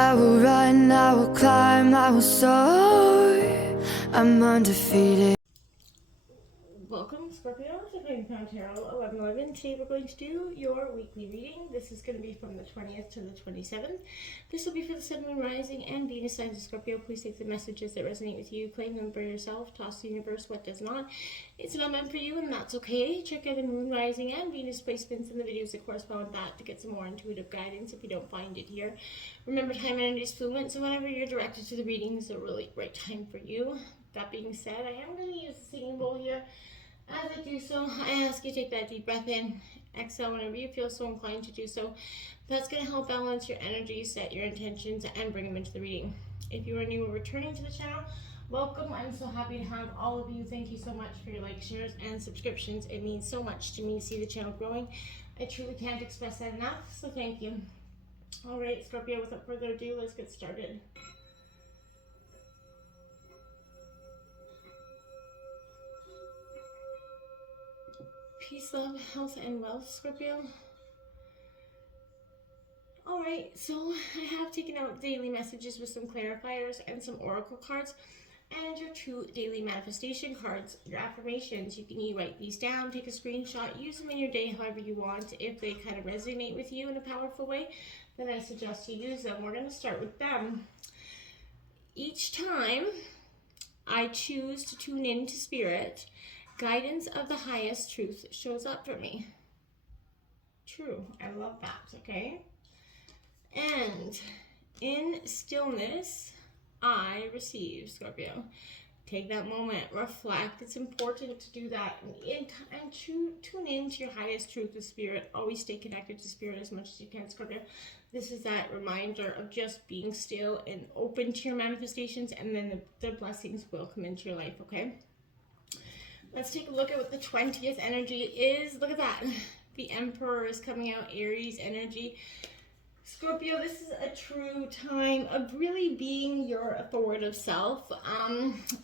I will run, I will climb, I will soar. I'm undefeated. Welcome, Scorpio, to Fame Pound Tarot 1111. Today we're going to do your weekly reading. This is going to be from the 20th to the 27th. This will be for the Sun, Moon, Rising, and Venus signs of Scorpio. Please take the messages that resonate with you, claim them for yourself, toss the universe what does not. It's not meant for you, and that's okay. Check out the Moon, Rising, and Venus placements in the videos that correspond with that to get some more intuitive guidance if you don't find it here. Remember, time energy is fluent, so whenever you're directed to the reading is the really right time for you. That being said, I am going to use the singing bowl here. As I do so, I ask you to take that deep breath in, exhale whenever you feel so inclined to do so. That's going to help balance your energy, set your intentions, and bring them into the reading. If you are new or returning to the channel, welcome. I'm so happy to have all of you. Thank you so much for your likes, shares, and subscriptions. It means so much to me to see the channel growing. I truly can't express that enough, so thank you. All right, Scorpio, without further ado, let's get started. Peace, love, health, and wealth, Scorpio. Alright, so I have taken out daily messages with some clarifiers and some oracle cards and your 2 daily manifestation cards, your affirmations. You can write these down, take a screenshot, use them in your day however you want. If they kind of resonate with you in a powerful way, then I suggest you use them. We're going to start with them. Each time I choose to tune in to spirit, guidance of the highest truth shows up for me. True. I love that. Okay. And in stillness, I receive, Scorpio. Take that moment, reflect. It's important to do that and tune in to your highest truth of spirit. Always stay connected to spirit as much as you can, Scorpio. This is that reminder of just being still and open to your manifestations, and then the blessings will come into your life, okay? Let's take a look at what the 20th energy is. Look at that. The Emperor is coming out, Aries energy. Scorpio, this is a true time of really being your authoritative self.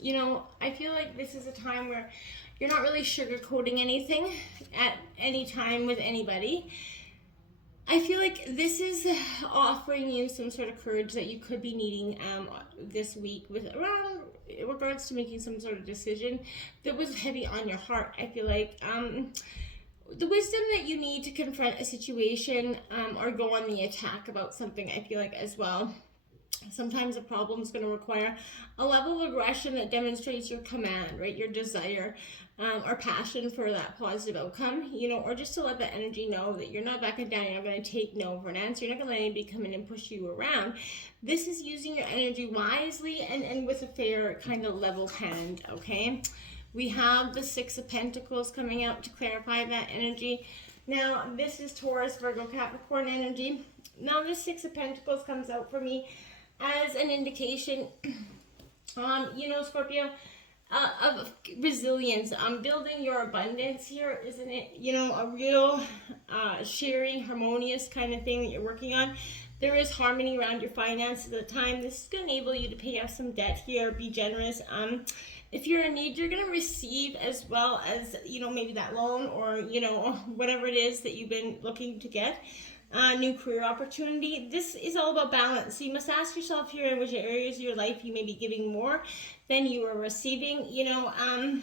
You know, I feel like this is a time where you're not really sugarcoating anything at any time with anybody. I feel like this is offering you some sort of courage that you could be needing this week with around in regards to making some sort of decision that was heavy on your heart. I feel like the wisdom that you need to confront a situation or go on the attack about something, I feel like as well. Sometimes a problem is going to require a level of aggression that demonstrates your command, right? Your desire or passion for that positive outcome, you know, or just to let that energy know that you're not backing down. You're not going to take no for an answer. You're not going to let anybody come in and push you around. This is using your energy wisely and with a fair kind of level hand, okay? We have the 6 of Pentacles coming out to clarify that energy. Now, this is Taurus, Virgo, Capricorn energy. Now, this 6 of Pentacles comes out for me as an indication, you know, Scorpio, of resilience. Building your abundance here, isn't it? You know, a real sharing, harmonious kind of thing that you're working on. There is harmony around your finances at the time. This is going to enable you to pay off some debt here, be generous. If you're in need, you're going to receive as well as, you know, maybe that loan or, you know, whatever it is that you've been looking to get. New career opportunity. This is all about balance. So you must ask yourself here in which areas of your life you may be giving more than you are receiving, you know, and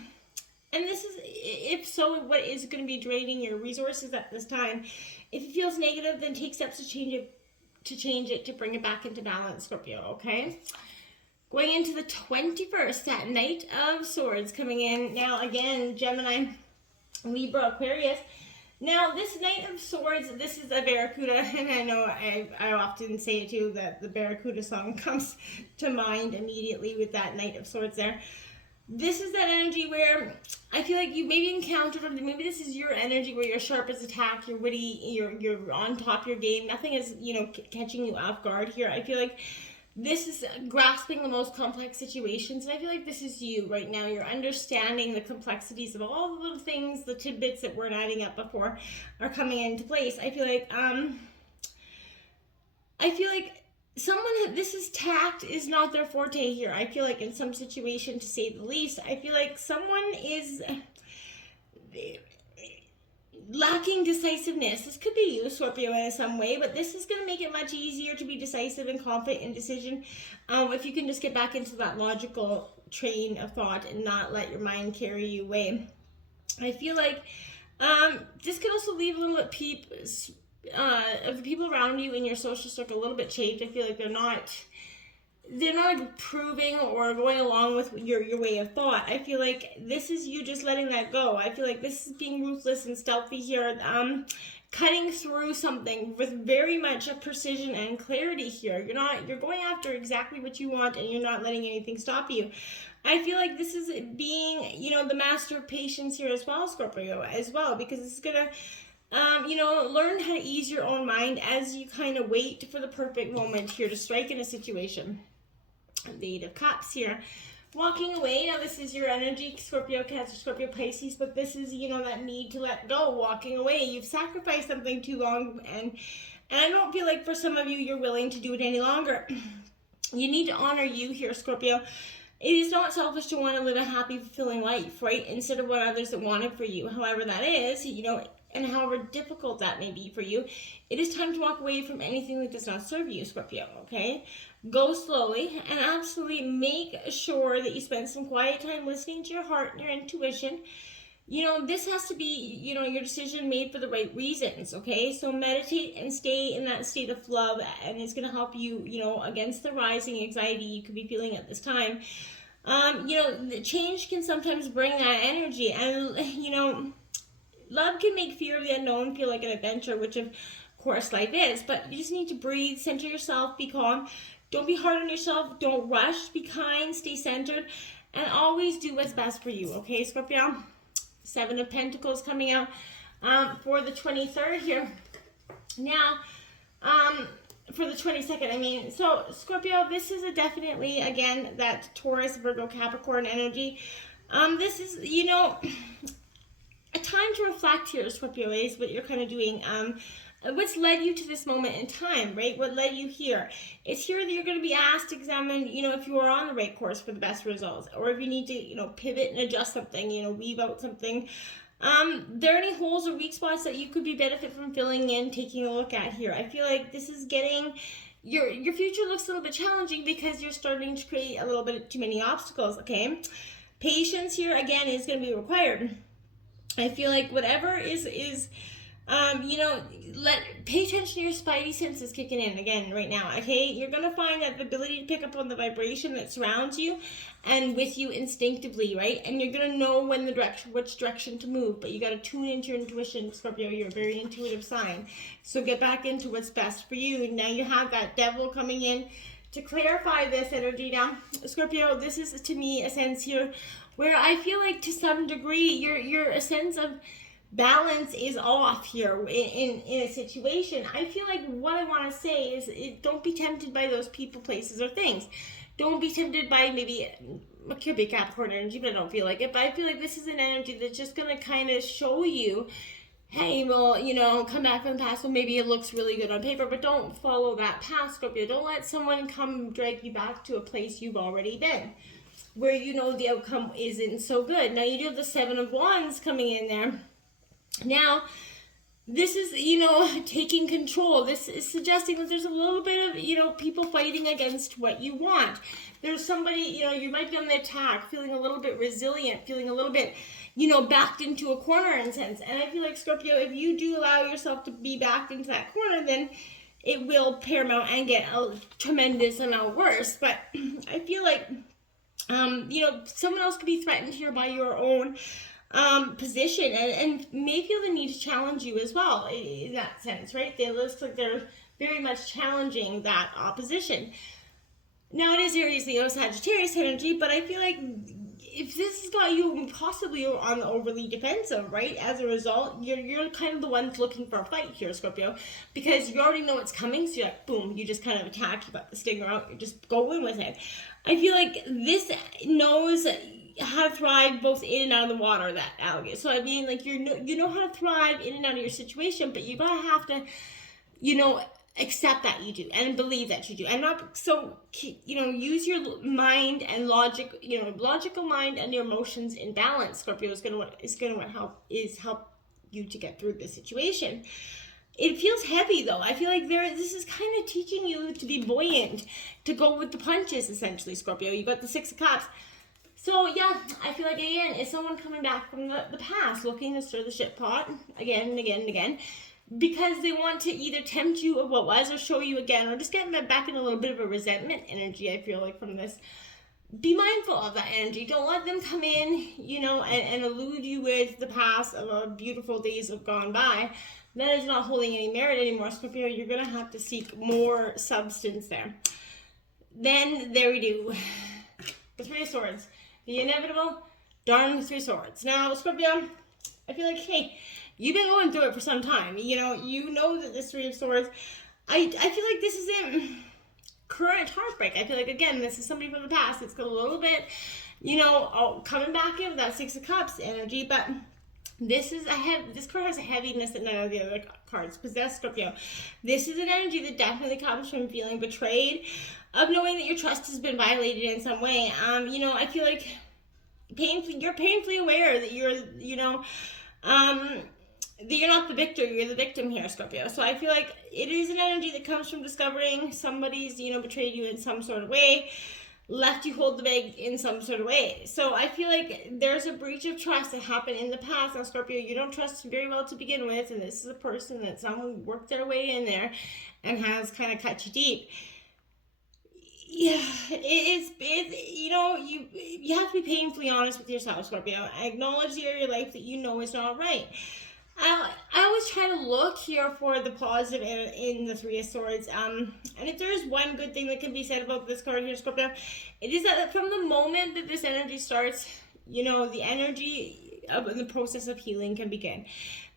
this is, if so, what is going to be draining your resources at this time. If it feels negative, then take steps to change it, to bring it back into balance, Scorpio, okay? Going into the 21st, that Knight of Swords coming in. Now, again, Gemini, Libra, Aquarius. Now, this Knight of Swords, this is a Barracuda, and I know I often say it too, that the Barracuda song comes to mind immediately with that Knight of Swords there. This is that energy where I feel like you maybe encountered, or maybe this is your energy where you're sharp as a tack, you're witty, you're on top of your game. Nothing is, you know, catching you off guard here. I feel like this is grasping the most complex situations, and I feel like this is you right now. You're understanding the complexities of all the little things, the tidbits that weren't adding up before are coming into place. I feel like someone, this is tact is not their forte here. I feel like in some situation, to say the least, I feel like someone is lacking decisiveness. This could be you, Scorpio, in some way, but this is going to make it much easier to be decisive and confident in decision if you can just get back into that logical train of thought and not let your mind carry you away. I feel like this could also leave a little bit of the people around you in your social circle a little bit chafed. I feel like they're not approving or going along with your way of thought. I feel like this is you just letting that go. I feel like this is being ruthless and stealthy here, cutting through something with very much a precision and clarity here. You're going after exactly what you want, and you're not letting anything stop you. I feel like this is being, the master of patience here as well, Scorpio, as well, because it's gonna learn how to ease your own mind as you kind of wait for the perfect moment here to strike in a situation. The Eight of Cups here. Walking away. Now, this is your energy, Scorpio, Cancer, Scorpio, Pisces, but this is, that need to let go, walking away. You've sacrificed something too long, and I don't feel like for some of you, you're willing to do it any longer. You need to honor you here, Scorpio. It is not selfish to want to live a happy, fulfilling life, right? Instead of what others have wanted for you. However that is, and however difficult that may be for you, it is time to walk away from anything that does not serve you, Scorpio, okay? Go slowly and absolutely make sure that you spend some quiet time listening to your heart and your intuition. This has to be, your decision made for the right reasons, okay? So meditate and stay in that state of love, and it's going to help you, against the rising anxiety you could be feeling at this time. The change can sometimes bring that energy, and, love can make fear of the unknown feel like an adventure, which of course life is, but you just need to breathe, center yourself, be calm. Don't be hard on yourself. Don't rush. Be kind, stay centered, and always do what's best for you, okay, Scorpio? Seven of Pentacles coming out for the 23rd here. Now, for the 22nd, so Scorpio, this is definitely, again, that Taurus, Virgo, Capricorn energy. This is, a time to reflect here, Scorpio, is what you're kind of doing. What's led you to this moment in time, right? What led you here? It's here that you're going to be asked to examine, if you are on the right course for the best results, or if you need to, pivot and adjust something, weave out something. There are any holes or weak spots that you could be benefit from filling in, taking a look at here. I feel like this is getting, your future looks a little bit challenging because you're starting to create a little bit too many obstacles, okay? Patience here, again, is going to be required. I feel like whatever is pay attention to your spidey senses kicking in again right now, okay? You're going to find that the ability to pick up on the vibration that surrounds you and with you instinctively, right? And you're going to know which direction to move, but you got to tune into your intuition, Scorpio. You're a very intuitive sign. So get back into what's best for you. Now you have that devil coming in to clarify this energy. Now, Scorpio, this is to me a sense here where I feel like to some degree your sense of balance is off here in a situation. I feel like what I want to say is don't be tempted by those people, places, or things. Don't be tempted by maybe, it could be Capricorn energy, but I don't feel like it. But I feel like this is an energy that's just going to kind of show you, hey, well, come back from the past. Well, maybe it looks really good on paper, but don't follow that path, Scorpio. Don't let someone come drag you back to a place you've already been, where the outcome isn't so good. Now, you do have the Seven of Wands coming in there. Now, this is, taking control. This is suggesting that there's a little bit of, people fighting against what you want. There's somebody, you might be on the attack, feeling a little bit resilient, feeling a little bit, backed into a corner in a sense. And I feel like, Scorpio, if you do allow yourself to be backed into that corner, then it will paramount and get a tremendous amount worse. But I feel like, someone else could be threatened here by your own position and may feel the need to challenge you as well in that sense, right? They look like they're very much challenging that opposition. Now, it is Aries, Leo, Sagittarius energy, but I feel like if this has got you possibly on the overly defensive, right? As a result, you're kind of the ones looking for a fight here, Scorpio, because you already know what's coming, so you're like, boom, you just kind of attack, you got the stinger out, you're just going with it. I feel like this knows how to thrive both in and out of the water, that alligator. So you know how to thrive in and out of your situation, but you gotta have to, accept that you do and believe that you do, and not so use your mind and logic, logical mind and your emotions in balance. Scorpio is gonna help you to get through this situation. It feels heavy though. I feel like this is kind of teaching you to be buoyant, to go with the punches essentially, Scorpio. You got the Six of Cups. So yeah, I feel like again, it's someone coming back from the past, looking to stir the shit pot again and again and again, because they want to either tempt you of what was or show you again, or just get back in a little bit of a resentment energy, I feel like, from this. Be mindful of that energy. Don't let them come in, you know, and elude you with the past of beautiful days have gone by. That is not holding any merit anymore, Scorpio. You're going to have to seek more substance there. Then there we do. The Three of Swords. The inevitable, darn the Three of Swords. Now, Scorpio, I feel like, hey, you've been going through it for some time. You know that this Three of Swords, I feel like this isn't current heartbreak. I feel like, again, this is somebody from the past. It's got a little bit, coming back in with that Six of Cups energy, but this card has a heaviness that none of the other cards possess, Scorpio. This is an energy that definitely comes from feeling betrayed, of knowing that your trust has been violated in some way. I feel like you're painfully aware that that you're not the victor, you're the victim here, Scorpio. So I feel like it is an energy that comes from discovering somebody's, betrayed you in some sort of way, left you hold the bag in some sort of way. So I feel like there's a breach of trust that happened in the past. Now, Scorpio, you don't trust very well to begin with, and this is a person that someone worked their way in there and has kind of cut you deep. Yeah, you have to be painfully honest with yourself, Scorpio. Acknowledge the area of your life that you know is not right. I always try to look here for the positive in the Three of Swords. And if there is one good thing that can be said about this card here, Scorpio, it is that from the moment that this energy starts, the energy of the process of healing can begin.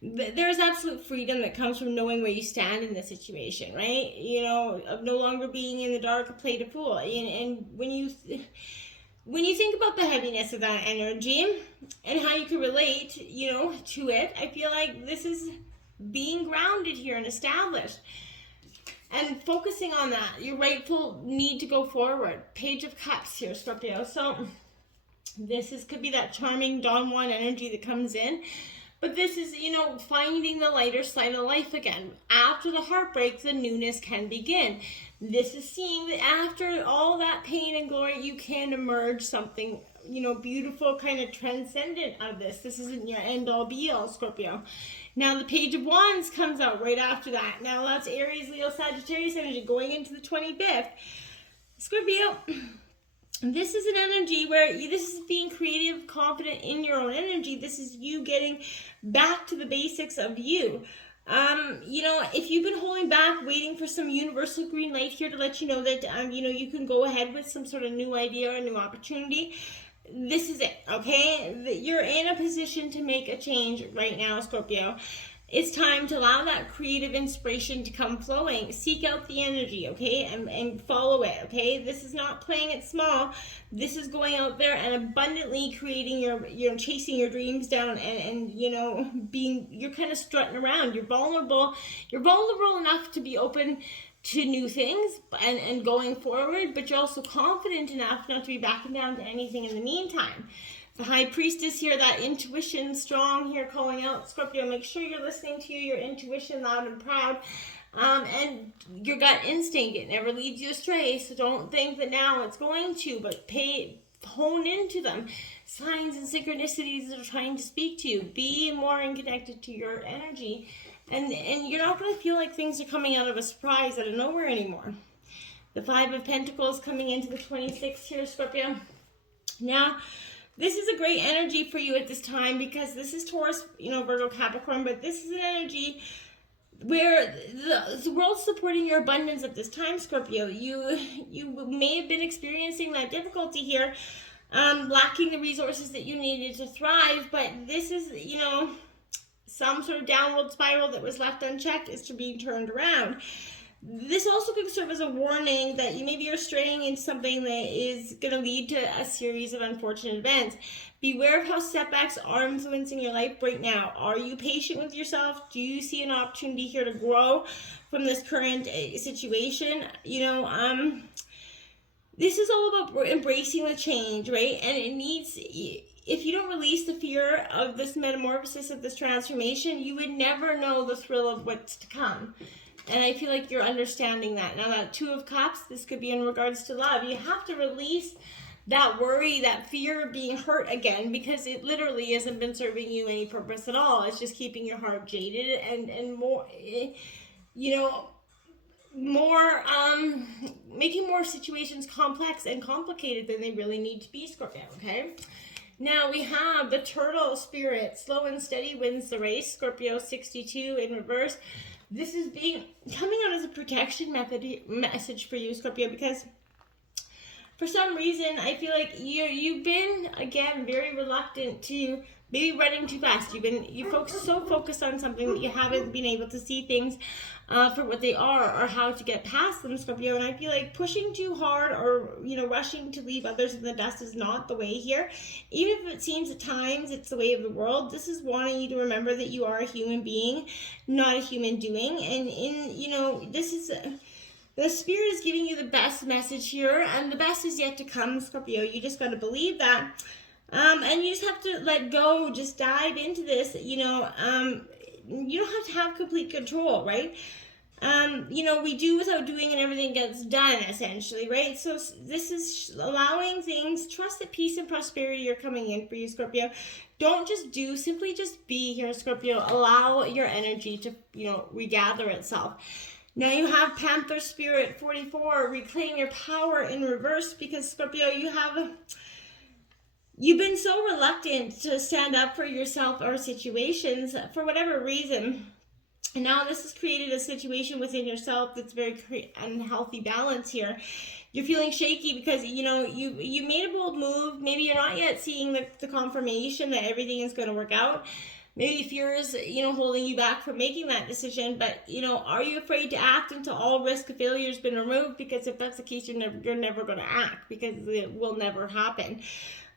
There's absolute freedom that comes from knowing where you stand in the situation, right? Of no longer being in the dark, a play to fool. And when you think about the heaviness of that energy and how you can relate, to it, I feel like this is being grounded here and established. And focusing on that, your rightful need to go forward. Page of Cups here, Scorpio. So could be that charming Don Juan energy that comes in. But this is, finding the lighter side of life again. After the heartbreak, the newness can begin. This is seeing that after all that pain and glory, you can emerge something, beautiful, kind of transcendent out of this. This isn't your end-all, be-all, Scorpio. Now, the Page of Wands comes out right after that. Now, that's Aries, Leo, Sagittarius energy going into the 25th. Scorpio, this is an energy where this is being creative, confident in your own energy. This is you getting back to the basics of you. If you've been holding back, waiting for some universal green light here to let you know that, you can go ahead with some sort of new idea or new opportunity, this is it, okay? You're in a position to make a change right now, Scorpio. It's time to allow that creative inspiration to come flowing. Seek out the energy, okay? And follow it, okay? This is not playing it small. This is going out there and abundantly creating chasing your dreams down and you're kind of strutting around. You're vulnerable enough to be open to new things and going forward, but you're also confident enough not to be backing down to anything in the meantime. The High Priestess here, that intuition strong here calling out, Scorpio, make sure you're listening to your intuition loud and proud. And your gut instinct, it never leads you astray, so don't think that now it's going to, but hone into them. Signs and synchronicities that are trying to speak to you. Be more connected to your energy, and you're not going to feel like things are coming out of a surprise out of nowhere anymore. The Five of Pentacles coming into the 26th here, Scorpio. Now, this is a great energy for you at this time because this is Taurus, Virgo, Capricorn, but this is an energy where the world's supporting your abundance at this time, Scorpio. You may have been experiencing that difficulty here, lacking the resources that you needed to thrive, but this is, some sort of downward spiral that was left unchecked is to be turned around. This also could serve as a warning that maybe you're straying into something that is going to lead to a series of unfortunate events. Beware of how setbacks are influencing your life right now. Are you patient with yourself? Do you see an opportunity here to grow from this current situation? This is all about embracing the change, right? And if you don't release the fear of this metamorphosis, of this transformation, you would never know the thrill of what's to come. And I feel like you're understanding that. Now that Two of Cups, this could be in regards to love. You have to release that worry, that fear of being hurt again, because it literally hasn't been serving you any purpose at all. It's just keeping your heart jaded and more, making more situations complex and complicated than they really need to be, Scorpio, okay? Now we have the Turtle Spirit. Slow and steady wins the race. Scorpio 62 in reverse. This is coming out as a protection message for you, Scorpio, because for some reason I feel like you've been, again, very reluctant to maybe running too fast. You focused on something that you haven't been able to see things for what they are, or how to get past them, Scorpio. And I feel like pushing too hard, or rushing to leave others in the dust, is not the way here. Even if it seems at times it's the way of the world, this is wanting you to remember that you are a human being, not a human doing. And this is the Spirit is giving you the best message here, and the best is yet to come, Scorpio. You just got to believe that. And you just have to let go, just dive into this. You don't have to have complete control, right? We do without doing, and everything gets done, essentially, right? So this is allowing things, trust that peace and prosperity are coming in for you, Scorpio. Don't just do, simply just be here, Scorpio. Allow your energy to, regather itself. Now you have Panther Spirit 44, reclaim your power in reverse, because Scorpio, you've been so reluctant to stand up for yourself or situations for whatever reason. And now this has created a situation within yourself that's very unhealthy balance here. You're feeling shaky because, you made a bold move. Maybe you're not yet seeing the confirmation that everything is going to work out. Maybe fear is, holding you back from making that decision. But, are you afraid to act until all risk of failure has been removed? Because if that's the case, you're never going to act, because it will never happen.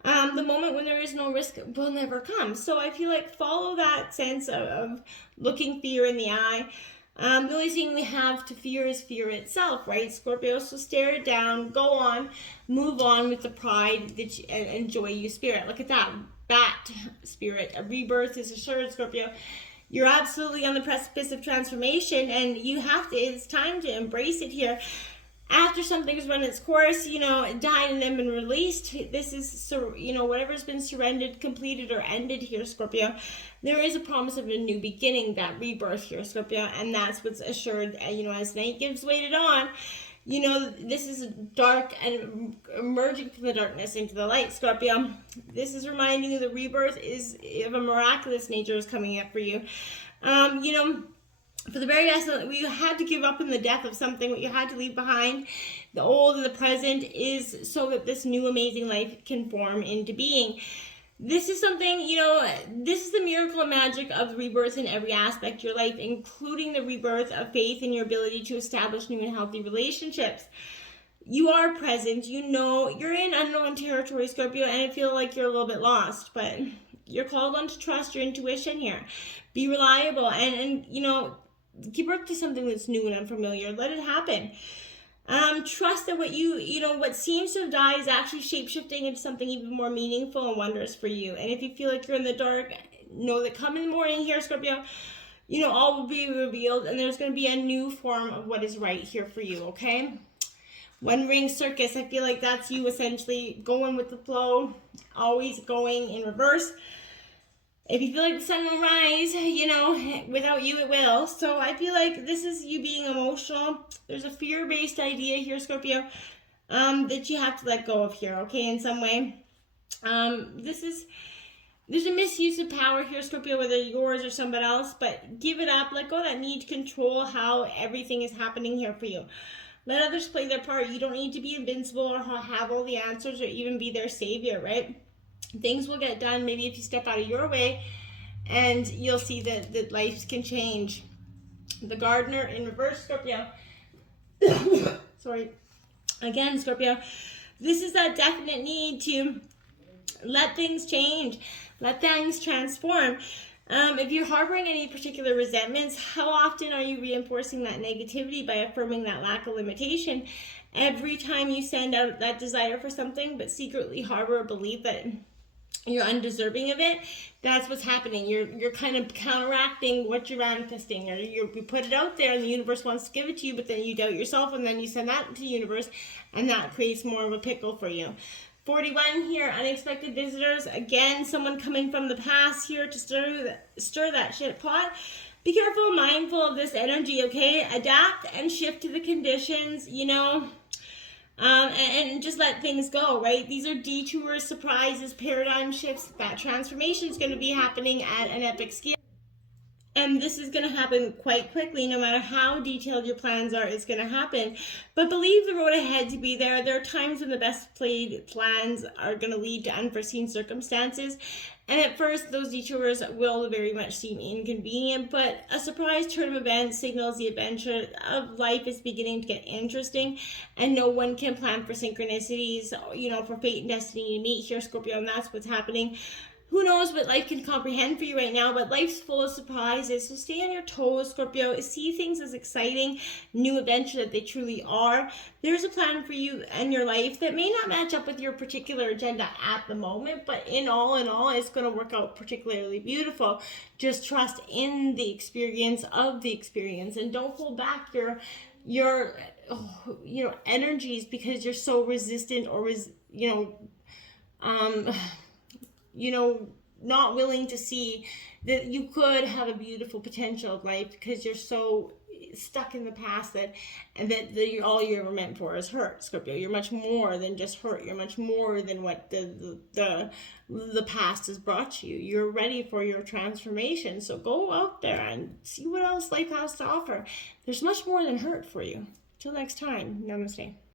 The moment when there is no risk will never come. So I feel like follow that sense of looking fear in the eye. The only thing we have to fear is fear itself, right, Scorpio? So stare it down, go on, move on with the pride and joy you spirit. Look at that. Bat Spirit. A rebirth is assured, Scorpio. You're absolutely on the precipice of transformation, and it's time to embrace it here. After something's run its course, died and then been released, this is, whatever's been surrendered, completed, or ended here, Scorpio, there is a promise of a new beginning, that rebirth here, Scorpio, and that's what's assured, as night gives way to dawn. This is dark and emerging from the darkness into the light, Scorpio. This is reminding you the rebirth is of a miraculous nature is coming up for you. For the very essence, we had to give up in the death of something, what you had to leave behind, the old and the present, is so that this new amazing life can form into being. This is something, this is the miracle and magic of rebirth in every aspect of your life, including the rebirth of faith in your ability to establish new and healthy relationships. You are present, you're in unknown territory, Scorpio, and I feel like you're a little bit lost, but you're called on to trust your intuition here. Be reliable and give birth to something that's new and unfamiliar. Let it happen. Trust that what seems to have died is actually shape-shifting into something even more meaningful and wondrous for you. And if you feel like you're in the dark, know that come in the morning here, Scorpio, all will be revealed, and there's going to be a new form of what is right here for you, okay? One Ring Circus, I feel like that's you essentially going with the flow, always going in reverse. If you feel like the sun will rise, without you it will. So I feel like this is you being emotional. There's a fear-based idea here, Scorpio, that you have to let go of here, okay, in some way. There's a misuse of power here, Scorpio, whether yours or somebody else, but give it up. Let go of that need to control how everything is happening here for you. Let others play their part. You don't need to be invincible or have all the answers or even be their savior, right? Things will get done maybe if you step out of your way, and you'll see that life can change. The Gardener in reverse, Scorpio. Sorry. Again, Scorpio, this is that definite need to let things change. Let things transform. If you're harboring any particular resentments, how often are you reinforcing that negativity by affirming that lack of limitation? Every time you send out that desire for something, but secretly harbor a belief that you're undeserving of it. That's what's happening. You're kind of counteracting what you're manifesting, or you put it out there and the universe wants to give it to you, but then you doubt yourself and then you send that to the universe, and that creates more of a pickle for you. 41 here, unexpected visitors. Again, someone coming from the past here to stir that shit pot. Be careful, mindful of this energy, okay? Adapt and shift to the conditions, you know. And just let things go, right? These are detours, surprises, paradigm shifts. That transformation is going to be happening at an epic scale. And this is going to happen quite quickly. No matter how detailed your plans are, it's going to happen. But believe the road ahead to be there. There are times when the best laid plans are going to lead to unforeseen circumstances. And at first, those detours will very much seem inconvenient, but a surprise turn of events signals the adventure of life is beginning to get interesting, and no one can plan for synchronicities, you know, for fate and destiny to meet here, Scorpio, and that's what's happening. Who knows what life can comprehend for you right now, but life's full of surprises. So stay on your toes, Scorpio. See things as exciting, new adventure that they truly are. There's a plan for you and your life that may not match up with your particular agenda at the moment, but in all, it's going to work out particularly beautiful. Just trust in the experience of the experience, and don't hold back your energies because you're so resistant or not willing to see that you could have a beautiful potential of life because you're so stuck in the past that all you're ever meant for is hurt, Scorpio. You're much more than just hurt. You're much more than what the past has brought you. You're ready for your transformation. So go out there and see what else life has to offer. There's much more than hurt for you. Till next time, namaste.